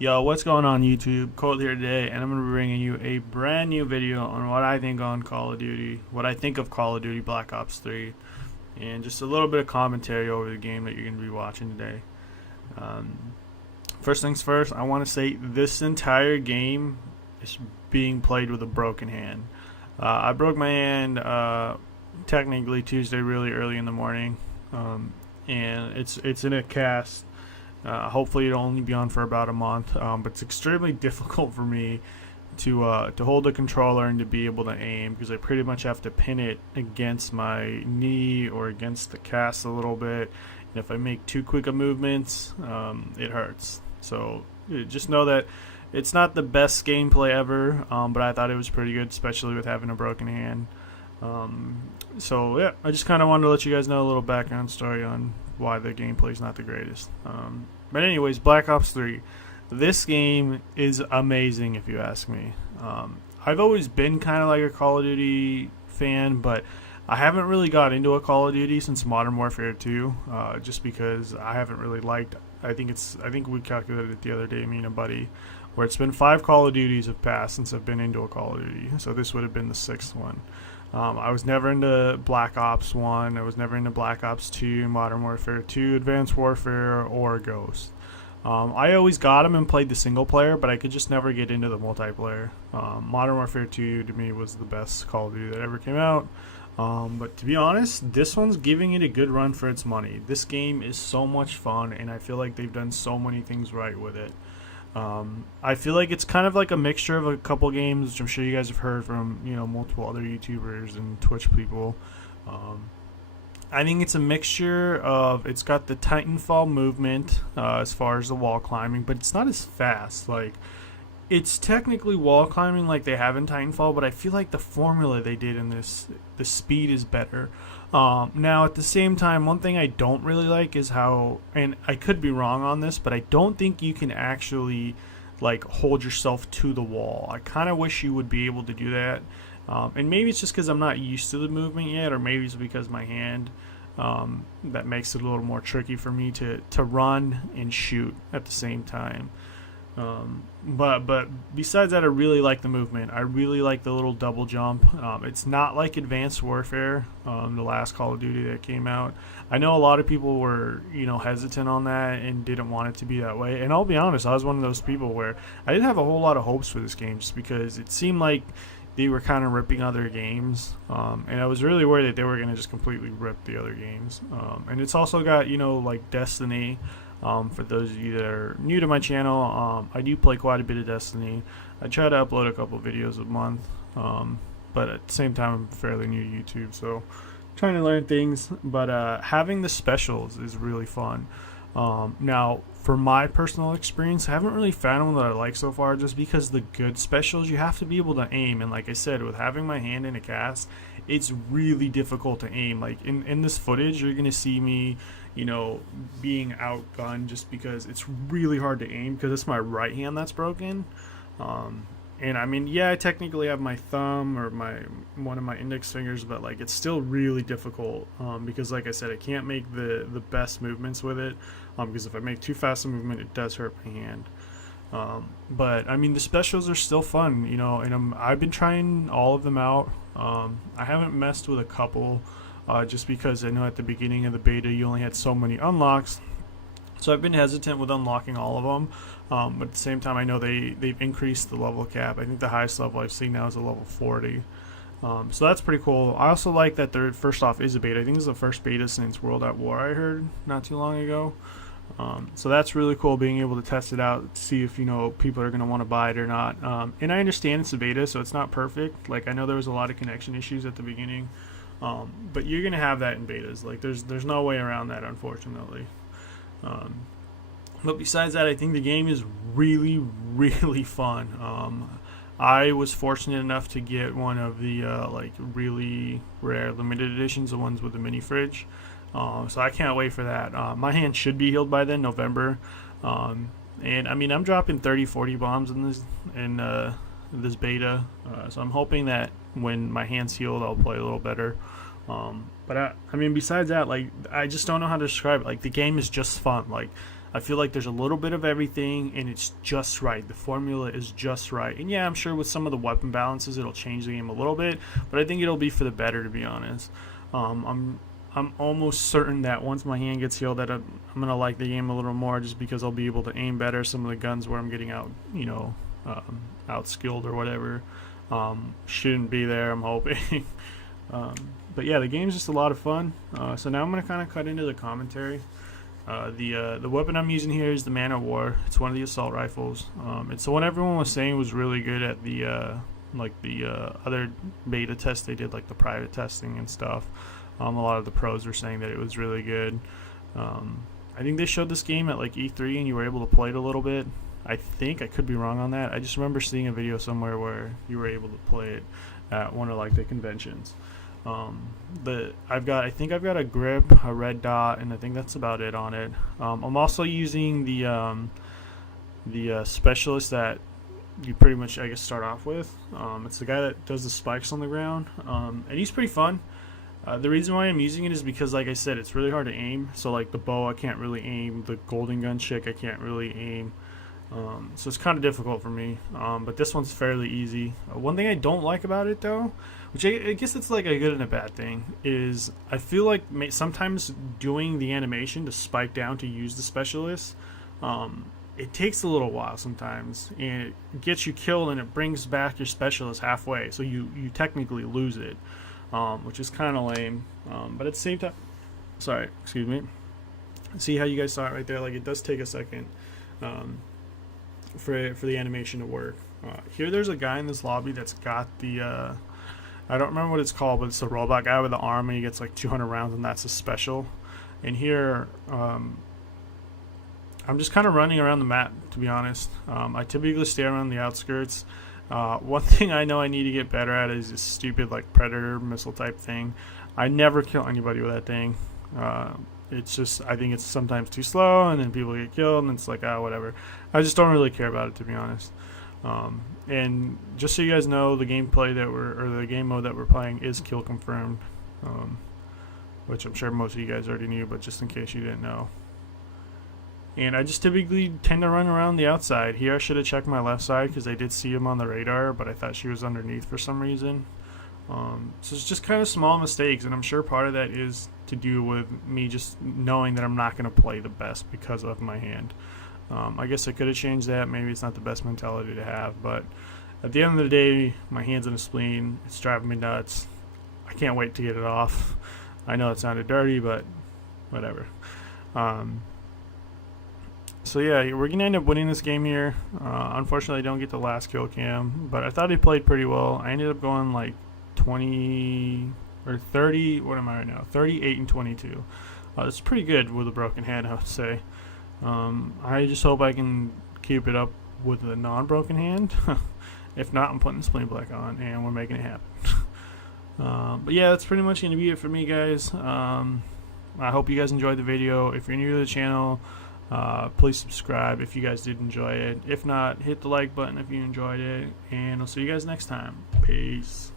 Yo, what's going on YouTube? Colt here today, and I'm going to be bringing you a brand new video on what I think on Call of Duty, what I think of Call of Duty Black Ops 3, and just a little bit of commentary over the game that you're going to be watching today. First things first, I want to say this entire game is being played with a broken hand. I broke my hand technically Tuesday really early in the morning, and it's in a cast. Hopefully it'll only be on for about a month, but it's extremely difficult for me to hold the controller and to be able to aim, because I pretty much have to pin it against my knee or against the cast a little bit, and if I make too quick of movements, it hurts. So just know that it's not the best gameplay ever, but I thought it was pretty good, especially with having a broken hand. So yeah, I just kind of wanted to let you guys know a little background story on why the gameplay is not the greatest. But anyways, Black Ops 3. This game is amazing if you ask me. I've always been kind of like a Call of Duty fan, but I haven't really got into a Call of Duty since Modern Warfare 2, just because I haven't really liked. I think we calculated it the other day, me and a buddy, where it's been 5 Call of Duties have passed since I've been into a Call of Duty. So this would have been the 6th one. I was never into Black Ops 1, I was never into Black Ops 2, Modern Warfare 2, Advanced Warfare, or Ghost. I always got them and played the single player, but I could just never get into the multiplayer. Modern Warfare 2 to me was the best Call of Duty that ever came out. But to be honest, this one's giving it a good run for its money. This game is so much fun, and I feel like they've done so many things right with it. I feel like it's kind of like a mixture of a couple games, which I'm sure you guys have heard from, multiple other YouTubers and Twitch people. I think it's a mixture of, it's got the Titanfall movement as far as the wall climbing, but it's not as fast. Like, it's technically wall climbing like they have in Titanfall, but I feel like the formula they did in this, the speed is better. Now, at the same time, one thing I don't really like is how, and I could be wrong on this, but I don't think you can actually, like, hold yourself to the wall. I kind of wish you would be able to do that. And maybe it's just because I'm not used to the movement yet, or maybe it's because my hand, that makes it a little more tricky for me to run and shoot at the same time. But besides that, I really like the movement. I really like the little double jump. It's not like Advanced Warfare, the last Call of Duty that came out. I know a lot of people were, hesitant on that and didn't want it to be that way. And I'll be honest, I was one of those people where I didn't have a whole lot of hopes for this game, just because it seemed like they were kind of ripping other games. And I was really worried that they were going to just completely rip the other games. And it's also got, like Destiny. For those of you that are new to my channel, I do play quite a bit of Destiny. I try to upload a couple videos a month, but at the same time I'm fairly new to YouTube, so trying to learn things. But having the specials is really fun. Now, for my personal experience, I haven't really found one that I like so far, just because the good specials, you have to be able to aim, and like I said, with having my hand in a cast, it's really difficult to aim. Like in this footage, you're gonna see me, being outgunned, just because it's really hard to aim, because it's my right hand that's broken. And I mean, yeah, I technically have my thumb or one of my index fingers, but like it's still really difficult, because like I said, I can't make the best movements with it, because if I make too fast a movement, it does hurt my hand. But I mean, the specials are still fun, and I've been trying all of them out. I haven't messed with a couple, just because I know at the beginning of the beta you only had so many unlocks, so I've been hesitant with unlocking all of them. But at the same time, I know they've increased the level cap. I think the highest level I've seen now is a level 40. So that's pretty cool. I also like that there, first off, is a beta. I think this is the first beta since World at War, I heard not too long ago. So that's really cool, being able to test it out, see if people are going to want to buy it or not. And I understand it's a beta, so it's not perfect. Like, I know there was a lot of connection issues at the beginning, but you're going to have that in betas. Like, there's no way around that, unfortunately. But besides that, I think the game is really, really fun. I was fortunate enough to get one of the like really rare limited editions, the ones with the mini fridge. So I can't wait for that. My hand should be healed by then, November. And I mean, I'm dropping 30-40 bombs in this beta. So I'm hoping that when my hand's healed, I'll play a little better. But I mean, besides that, like, I just don't know how to describe it. Like, the game is just fun. Like, I feel like there's a little bit of everything, and it's just right. The formula is just right. And yeah, I'm sure with some of the weapon balances, it'll change the game a little bit, but I think it'll be for the better, to be honest. I'm almost certain that once my hand gets healed, that I'm gonna like the game a little more, just because I'll be able to aim better. Some of the guns where I'm getting out, out skilled or whatever, shouldn't be there, I'm hoping. But yeah, the game's just a lot of fun. So now I'm gonna kind of cut into the commentary. The weapon I'm using here is the Man of War. It's one of the assault rifles. It's the one everyone was saying was really good at the other beta test they did, like the private testing and stuff. A lot of the pros were saying that it was really good. I think they showed this game at like E3 and you were able to play it a little bit. I think, I could be wrong on that. I just remember seeing a video somewhere where you were able to play it at one of like the conventions. I think I've got a grip, a red dot, and I think that's about it on it. I'm also using the specialist that you pretty much, I guess, start off with. It's the guy that does the spikes on the ground, and he's pretty fun. The reason why I'm using it is because, like I said, it's really hard to aim. So like the bow, I can't really aim. The golden gun chick, I can't really aim. So it's kind of difficult for me, but this one's fairly easy. One thing I don't like about it, though, which I guess it's like a good and a bad thing, is I feel like sometimes doing the animation to spike down to use the specialist, it takes a little while sometimes, and it gets you killed and it brings back your specialist halfway, so you technically lose it, which is kind of lame, but at the same time, sorry, excuse me, see how you guys saw it right there, like it does take a second for the animation to work. Here there's a guy in this lobby that's got the I don't remember what it's called, but it's a robot guy with the arm, and he gets like 200 rounds, and that's a special. And here I'm just kind of running around the map, to be honest. I typically stay around the outskirts. One thing I know I need to get better at is this stupid like predator missile type thing. I never kill anybody with that thing. It's just, I think it's sometimes too slow, and then people get killed, and it's like, whatever. I just don't really care about it, to be honest. And just so you guys know, the gameplay the game mode that we're playing is kill confirmed, which I'm sure most of you guys already knew, but just in case you didn't know. And I just typically tend to run around the outside. Here I should have checked my left side because I did see him on the radar, but I thought she was underneath for some reason. So it's just kind of small mistakes, and I'm sure part of that is to do with me just knowing that I'm not going to play the best because of my hand. I guess I could have changed that. Maybe it's not the best mentality to have, but at the end of the day, my hand's in a spleen. It's driving me nuts. I can't wait to get it off. I know it sounded dirty, but whatever. So yeah, we're going to end up winning this game here. Unfortunately, I don't get the last kill cam, but I thought he played pretty well. I ended up going like 20 or 30, what am I right now? 38 and 22. It's pretty good with a broken hand, I would say. I just hope I can keep it up with a non-broken hand. If not, I'm putting the spleen black on and we're making it happen. But yeah, that's pretty much going to be it for me, guys. I hope you guys enjoyed the video. If you're new to the channel, please subscribe if you guys did enjoy it. If not, hit the like button if you enjoyed it, and I'll see you guys next time. Peace.